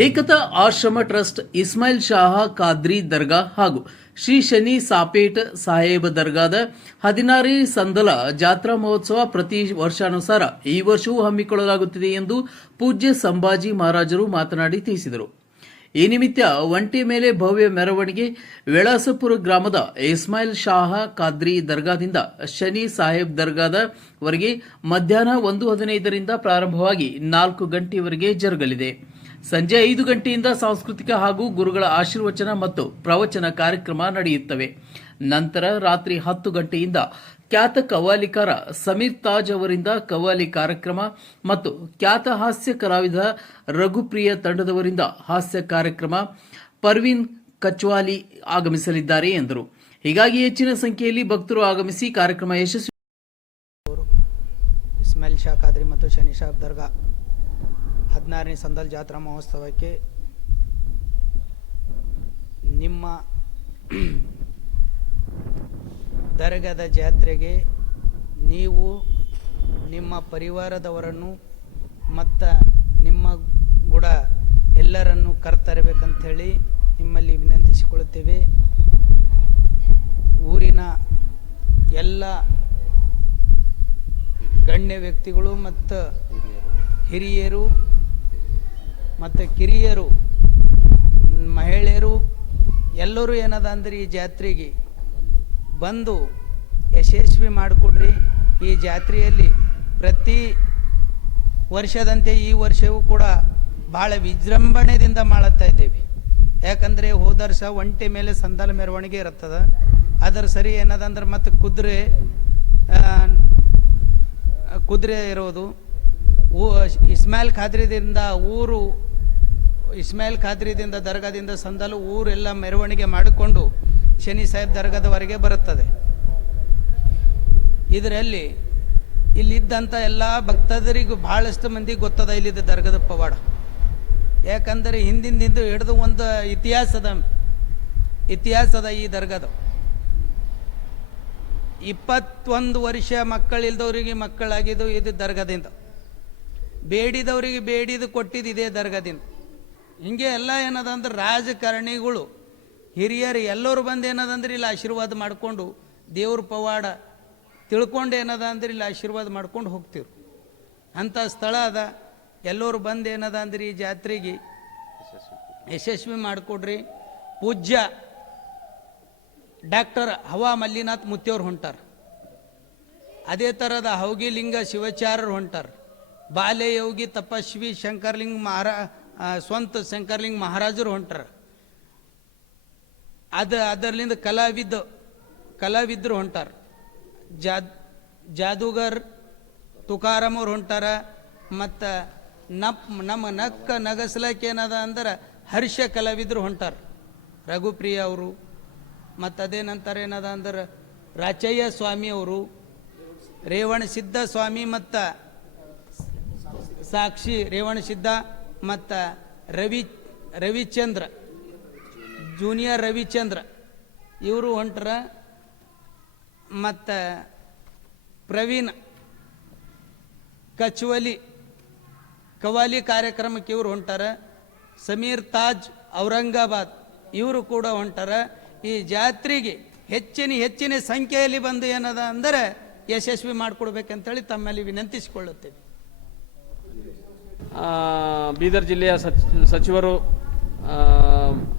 ಏಕತಾ ಆಶ್ರಮ ಟ್ರಸ್ಟ್ ಇಸ್ಮಾಯಿಲ್ ಶಾಹ ಖಾದ್ರಿ ದರ್ಗಾ ಹಾಗೂ ಶ್ರೀ ಶನಿ ಸಾಪೇಟ್ ಸಾಹೇಬ್ ದರ್ಗಾದ ಹದಿನಾರನೇ ಸಂದಲ ಜಾತ್ರಾ ಮಹೋತ್ಸವ ಪ್ರತಿ ವರ್ಷಾನುಸಾರ ಈ ವರ್ಷವೂ ಹಮ್ಮಿಕೊಳ್ಳಲಾಗುತ್ತಿದೆ ಎಂದು ಪೂಜ್ಯ ಸಂಭಾಜಿ ಮಹಾರಾಜರು ಮಾತನಾಡಿ ತಿಳಿಸಿದರು. ಈ ನಿಮಿತ್ತ ಒಂಟಿ ಮೇಲೆ ಭವ್ಯ ಮೆರವಣಿಗೆ ವಿಳಾಸಪುರ ಗ್ರಾಮದ ಇಸ್ಮಾಯಿಲ್ ಶಾಹ ಖಾದ್ರಿ ದರ್ಗಾದಿಂದ ಶನಿ ಸಾಹೇಬ್ ದರ್ಗಾದ ವರೆಗೆ ಮಧ್ಯಾಹ್ನ ಒಂದು ಹದಿನೈದರಿಂದ ಪ್ರಾರಂಭವಾಗಿ ನಾಲ್ಕು ಗಂಟೆಯವರೆಗೆ ಜರುಗಲಿದೆ. ಸಂಜೆ ಐದು ಗಂಟೆಯಿಂದ ಸಾಂಸ್ಕೃತಿಕ ಹಾಗೂ ಗುರುಗಳ ಆಶೀರ್ವಚನ ಮತ್ತು ಪ್ರವಚನ ಕಾರ್ಯಕ್ರಮ ನಡೆಯುತ್ತವೆ. ನಂತರ ರಾತ್ರಿ ಹತ್ತು ಗಂಟೆಯಿಂದ ಖ್ಯಾತ ಕವ್ವಾಲಿಕಾರ ಸಮೀರ್ ತಾಜ್ ಅವರಿಂದ ಕವ್ವಾಲಿ ಕಾರ್ಯಕ್ರಮ ಮತ್ತು ಖ್ಯಾತ ಹಾಸ್ಯ ಕಲಾವಿದ ರಘುಪ್ರಿಯ ತಂಡದವರಿಂದ ಹಾಸ್ಯ ಕಾರ್ಯಕ್ರಮ ಪರ್ವಿನ್ ಕಚ್ವಾಲಿ ಆಗಮಿಸಲಿದ್ದಾರೆ ಎಂದರು. ಹೀಗಾಗಿ ಹೆಚ್ಚಿನ ಸಂಖ್ಯೆಯಲ್ಲಿ ಭಕ್ತರು ಆಗಮಿಸಿ ಕಾರ್ಯಕ್ರಮ ಯಶಸ್ವಿ ಇಸ್ಮಾಯಿಲ್ ಶಾ ಖಾದ್ರಿ ಮತ್ತು ಶನಿ ದರ್ಗಾ ಹದಿನಾರನೇ ಸಂದಲ್ ಜಾತ್ರಾ ಮಹೋತ್ಸವಕ್ಕೆ ನಿಮ್ಮ ದರ್ಗದ ಜಾತ್ರೆಗೆ ನೀವು ನಿಮ್ಮ ಪರಿವಾರದವರನ್ನು ಮತ್ತು ನಿಮ್ಮ ಕೂಡ ಎಲ್ಲರನ್ನು ಕರ್ತರಬೇಕಂಥೇಳಿ ನಿಮ್ಮಲ್ಲಿ ವಿನಂತಿಸಿಕೊಳ್ಳುತ್ತೇವೆ. ಊರಿನ ಎಲ್ಲ ಗಣ್ಯ ವ್ಯಕ್ತಿಗಳು ಮತ್ತು ಹಿರಿಯರು ಮತ್ತು ಕಿರಿಯರು, ಮಹಿಳೆಯರು, ಎಲ್ಲರೂ ಏನದ ಅಂದ್ರೆ ಈ ಜಾತ್ರೆಗೆ? ಬಂದು ಯಶಸ್ವಿ ಮಾಡಿಕೊಡ್ರಿ. ಈ ಜಾತ್ರೆಯಲ್ಲಿ ಪ್ರತಿ ವರ್ಷದಂತೆ ಈ ವರ್ಷವೂ ಕೂಡ ಭಾಳ ವಿಜೃಂಭಣೆಯಿಂದ ಮಾಡುತ್ತಾ ಇದ್ದೇವೆ. ಯಾಕಂದರೆ ಹೋದರ್ಷ ಒಂಟೆ ಮೇಲೆ ಸಂದಲ ಮೆರವಣಿಗೆ ಇರುತ್ತದೆ. ಅದರ ಸರಿ ಏನದಂದ್ರೆ ಮತ್ತು ಕುದುರೆ ಕುದುರೆ ಇರೋದು. ಊ, ಇಸ್ಮಾಯಿಲ್ ಖಾದ್ರಿದಿಂದ ಊರು, ಇಸ್ಮಾಯಿಲ್ ಖಾದ್ರಿದಿಂದ ದರ್ಗಾದಿಂದ ಸಂದಲು ಊರೆಲ್ಲ ಮೆರವಣಿಗೆ ಮಾಡಿಕೊಂಡು ಶನಿ ಸಾಹೇಬ್ ದರ್ಗಾದವರೆಗೆ ಬರುತ್ತದೆ. ಇದರಲ್ಲಿ ಇಲ್ಲಿದ್ದಂಥ ಎಲ್ಲ ಭಕ್ತಾದರಿಗೂ ಭಾಳಷ್ಟು ಮಂದಿ ಗೊತ್ತದ ಇಲ್ಲಿದ್ದ ದರ್ಗದ ಪವಾಡ. ಯಾಕಂದರೆ ಹಿಂದಿನಿಂದ ಹಿಡಿದು ಒಂದು ಇತಿಹಾಸದ ಇತಿಹಾಸದ ಈ ದರ್ಗದ. ಇಪ್ಪತ್ತೊಂದು ವರ್ಷ ಮಕ್ಕಳಿಲ್ದವರಿಗೆ ಮಕ್ಕಳಾಗಿದ್ದು ಇದು ದರ್ಗದಿಂದ. ಬೇಡಿದವರಿಗೆ ಬೇಡಿದು ಕೊಟ್ಟಿದ್ದು ಇದೇ ದರ್ಗದಿಂದ ಹಿಂಗೆ ಎಲ್ಲ ಏನದಂದ್ರೆ ರಾಜಕಾರಣಿಗಳು, ಹಿರಿಯರು ಎಲ್ಲರೂ ಬಂದು ಏನದಂದ್ರೆ ಇಲ್ಲಿ ಆಶೀರ್ವಾದ ಮಾಡಿಕೊಂಡು ದೇವ್ರ ಪವಾಡ ತಿಳ್ಕೊಂಡು ಏನದ ಅಂದ್ರೆ ಇಲ್ಲಿ ಆಶೀರ್ವಾದ ಮಾಡ್ಕೊಂಡು ಹೋಗ್ತೀವಿ ಅಂಥ ಸ್ಥಳ ಅದ. ಎಲ್ಲರೂ ಬಂದು ಏನದ ಅಂದ್ರೆ ಈ ಜಾತ್ರೆಗೆ ಯಶಸ್ವಿ ಮಾಡಿಕೊಡ್ರಿ. ಪೂಜ್ಯ ಡಾಕ್ಟರ್ ಹವಾ ಮಲ್ಲಿನಾಥ್ ಮುತ್ತಿಯವ್ರು ಹೊಂಟಾರ. ಅದೇ ಥರದ ಹೌಗಿಲಿಂಗ ಶಿವಾಚಾರ್ಯರು ಹೊಂಟಾರ. ಬಾಲ್ಯಯೋಗಿ ತಪಸ್ವಿ ಶಂಕರ್ಲಿಂಗ್ ಮಹಾರಾ ಸ್ವಂತ ಶಂಕರ್ಲಿಂಗ್ ಮಹಾರಾಜರು ಹೊಂಟಾರ. ಅದು ಅದರ್ಲಿಂದ ಕಲಾವಿದ, ಕಲಾವಿದ್ರು ಹೊಂಟಾರ. ಜಾದ್, ಜಾದೂಗರ್, ತುಕಾರಾಮ್ ಅವ್ರು ಹೊಂಟಾರ. ಮತ್ತು ನಪ್, ನಮ್ಮ ನಕ್ಕ ನಗಸ್ಲಕ್ಕೆ ಏನದ ಅಂದ್ರೆ ಹರ್ಷ ಕಲಾವಿದರು ಹೊಂಟಾರ. ರಘುಪ್ರಿಯ ಅವರು, ಮತ್ತು ಅದೇ ನಂತರ ಏನದ ಅಂದ್ರೆ ರಾಚಯ್ಯ ಸ್ವಾಮಿ ಅವರು, ರೇವಣ ಸಿದ್ಧ ಸ್ವಾಮಿ ಮತ್ತು ಸಾಕ್ಷಿ ರೇವಣ ಸಿದ್ಧ ಮತ್ತು ರವಿ, ರವಿಚಂದ್ರ ಜೂನಿಯರ್ ರವಿಚಂದ್ರ, ಇವರು ಹೊಂಟ್ರ ಮತ್ತು ಪ್ರವೀಣ್, ಕಚ್ವಲಿ, ಕವಾಲಿ ಕಾರ್ಯಕ್ರಮಕ್ಕೆ ಇವರು ಹೊಂಟಾರ ಸಮೀರ್ ತಾಜ್, ಔರಂಗಾಬಾದ್, ಇವರು ಕೂಡ ಹೊಂಟಾರ ಈ ಜಾತ್ರೆಗೆ ಹೆಚ್ಚಿನ ಹೆಚ್ಚಿನ ಸಂಖ್ಯೆಯಲ್ಲಿ ಬಂದು ಏನದ ಅಂದರೆ ಯಶಸ್ವಿ ಮಾಡಿಕೊಡ್ಬೇಕಂತೇಳಿ ತಮ್ಮಲ್ಲಿ ವಿನಂತಿಸಿಕೊಳ್ಳುತ್ತೇವೆ. ಬೀದರ್ ಜಿಲ್ಲೆಯ ಸಚ್, ಸಚಿವರು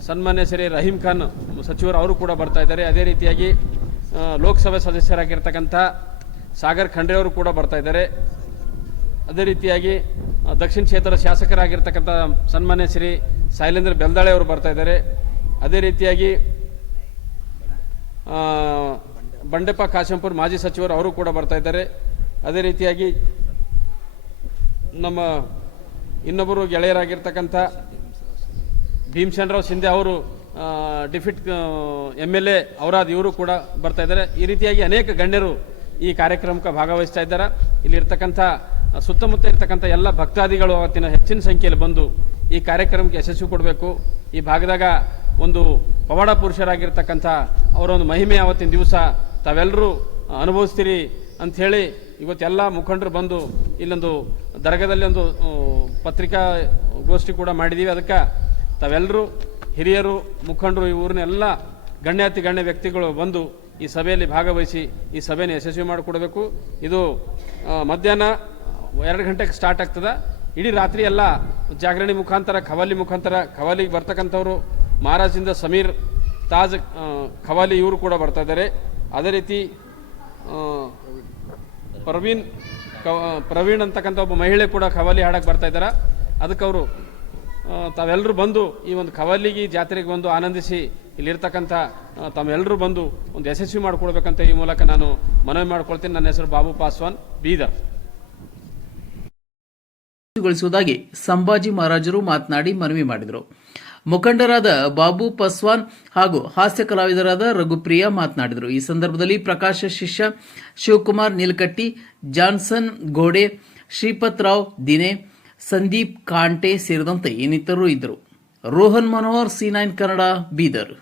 ಸನ್ಮಾನ್ಯ ಶ್ರೀ ರಹೀಂ ಖಾನ್ ಸಚಿವರು ಅವರು ಕೂಡ ಬರ್ತಾ ಇದ್ದಾರೆ. ಅದೇ ರೀತಿಯಾಗಿ ಲೋಕಸಭೆ ಸದಸ್ಯರಾಗಿರ್ತಕ್ಕಂಥ ಸಾಗರ್ ಖಂಡ್ರೆ ಅವರು ಕೂಡ ಬರ್ತಾ ಇದ್ದಾರೆ. ಅದೇ ರೀತಿಯಾಗಿ ದಕ್ಷಿಣ ಕ್ಷೇತ್ರದ ಶಾಸಕರಾಗಿರ್ತಕ್ಕಂಥ ಸನ್ಮಾನ್ಯ ಶ್ರೀ ಶೈಲೇಂದ್ರ ಬೆಲ್ದಾಳೆ ಅವರು ಬರ್ತಾ ಇದ್ದಾರೆ. ಅದೇ ರೀತಿಯಾಗಿ ಬಂಡೆಪ್ಪ ಕಾಶಂಪುರ್ ಮಾಜಿ ಸಚಿವರು ಅವರು ಕೂಡ ಬರ್ತಾ ಇದ್ದಾರೆ. ಅದೇ ರೀತಿಯಾಗಿ, ನಮ್ಮ ಇನ್ನೊಬ್ಬರು ಗೆಳೆಯರಾಗಿರ್ತಕ್ಕಂಥ ಭೀಮಸೇನರಾವ್ ಶಿಂದೆ ಅವರು ಡಿಫಿಟ್ ಎಂ ಎಲ್ ಎ ಅವರಾದ ಇವರು ಕೂಡ ಬರ್ತಾ ಇದ್ದಾರೆ. ಈ ರೀತಿಯಾಗಿ ಅನೇಕ ಗಣ್ಯರು ಈ ಕಾರ್ಯಕ್ರಮಕ್ಕೆ ಭಾಗವಹಿಸ್ತಾ ಇದ್ದಾರೆ. ಇಲ್ಲಿರ್ತಕ್ಕಂಥ ಸುತ್ತಮುತ್ತ ಇರ್ತಕ್ಕಂಥ ಎಲ್ಲ ಭಕ್ತಾದಿಗಳು ಅವತ್ತಿನ ಹೆಚ್ಚಿನ ಸಂಖ್ಯೆಯಲ್ಲಿ ಬಂದು ಈ ಕಾರ್ಯಕ್ರಮಕ್ಕೆ ಯಶಸ್ವಿ ಕೊಡಬೇಕು. ಈ ಭಾಗದಾಗ ಒಂದು ಪವಾಡ ಪುರುಷರಾಗಿರ್ತಕ್ಕಂಥ ಅವರ ಒಂದು ಮಹಿಮೆ ಅವತ್ತಿನ ದಿವಸ ತಾವೆಲ್ಲರೂ ಅನುಭವಿಸ್ತೀರಿ ಅಂಥೇಳಿ ಇವತ್ತೆಲ್ಲ ಮುಖಂಡರು ಬಂದು ಇಲ್ಲೊಂದು ದರ್ಗದಲ್ಲಿ ಒಂದು ಪತ್ರಿಕಾ ಗೋಷ್ಠಿ ಕೂಡ ಮಾಡಿದ್ದೀವಿ ಅದಕ್ಕೆ ತಾವೆಲ್ಲರೂ ಹಿರಿಯರು, ಮುಖಂಡರು, ಈ ಊರಿನ ಎಲ್ಲ ಗಣ್ಯಾತಿ ಗಣ್ಯ ವ್ಯಕ್ತಿಗಳು ಬಂದು ಈ ಸಭೆಯಲ್ಲಿ ಭಾಗವಹಿಸಿ ಈ ಸಭೆನ ಯಶಸ್ವಿ ಮಾಡಿಕೊಡಬೇಕು. ಇದು ಮಧ್ಯಾಹ್ನ ಎರಡು ಗಂಟೆಗೆ ಸ್ಟಾರ್ಟ್ ಆಗ್ತದೆ. ಇಡೀ ರಾತ್ರಿ ಎಲ್ಲ ಜಾಗರಣಿ ಮುಖಾಂತರ, ಖವಾಲಿ ಮುಖಾಂತರ, ಖವಾಲಿಗೆ ಬರ್ತಕ್ಕಂಥವರು ಮಹಾರಾಜಿಂದ ಸಮೀರ್, ತಾಜ್ ಖವಾಲಿ ಇವರು ಕೂಡ ಬರ್ತಾ ಇದ್ದಾರೆ. ಅದೇ ರೀತಿ ಪ್ರವೀಣ್ ಕವ, ಪ್ರವೀಣ್ ಅಂತಕ್ಕಂಥ ಒಬ್ಬ ಮಹಿಳೆ ಕೂಡ ಖವಾಲಿ ಹಾಡಕ್ಕೆ ಬರ್ತಾ ಇದ್ದಾರೆ. ಅದಕ್ಕೆ ಅವರು ತಾವೆಲ್ಲರೂ ಬಂದು ಈ ಒಂದು ಖವಾಲಿಗೆ ಜಾತ್ರೆಗೆ ಬಂದು ಆನಂದಿಸಿ ಇಲ್ಲಿರ್ತಕ್ಕಂಥ ತಮ್ಮೆಲ್ಲರೂ ಬಂದು ಒಂದು ಯಶಸ್ವಿ ಮಾಡಿಕೊಡ್ಬೇಕಂತ ಈ ಮೂಲಕ ನಾನು ಮನವಿ ಮಾಡ್ಕೊಳ್ತೀನಿ. ನನ್ನ ಹೆಸರು ಬಾಬು ಪಾಸ್ವಾನ್, ಬೀದರ್. ಗೊಳಿಸುವುದಾಗಿ ಸಂಭಾಜಿ ಮಹಾರಾಜರು ಮಾತನಾಡಿ ಮನವಿ ಮಾಡಿದರು. ಮುಖಂಡರಾದ ಬಾಬು ಪಸ್ವಾನ್ ಹಾಗೂ ಹಾಸ್ಯ ಕಲಾವಿದರಾದ ರಘುಪ್ರಿಯಾ ಮಾತನಾಡಿದರು. ಈ ಸಂದರ್ಭದಲ್ಲಿ ಪ್ರಕಾಶ ಶಿಷ್ಯ ಶಿವಕುಮಾರ್ ನೀಲಕಟ್ಟಿ, ಜಾನ್ಸನ್ ಗೋಡೆ, ಶ್ರೀಪತ್ ರಾವ್, ದಿನೆ, ಸಂದೀಪ್ ಕಾಂಟೆ ಸೇರಿದಂತೆ ಇನ್ನಿತರರು ಇದ್ದರು. Rohan Manohar, C nine Kannada, Bidar.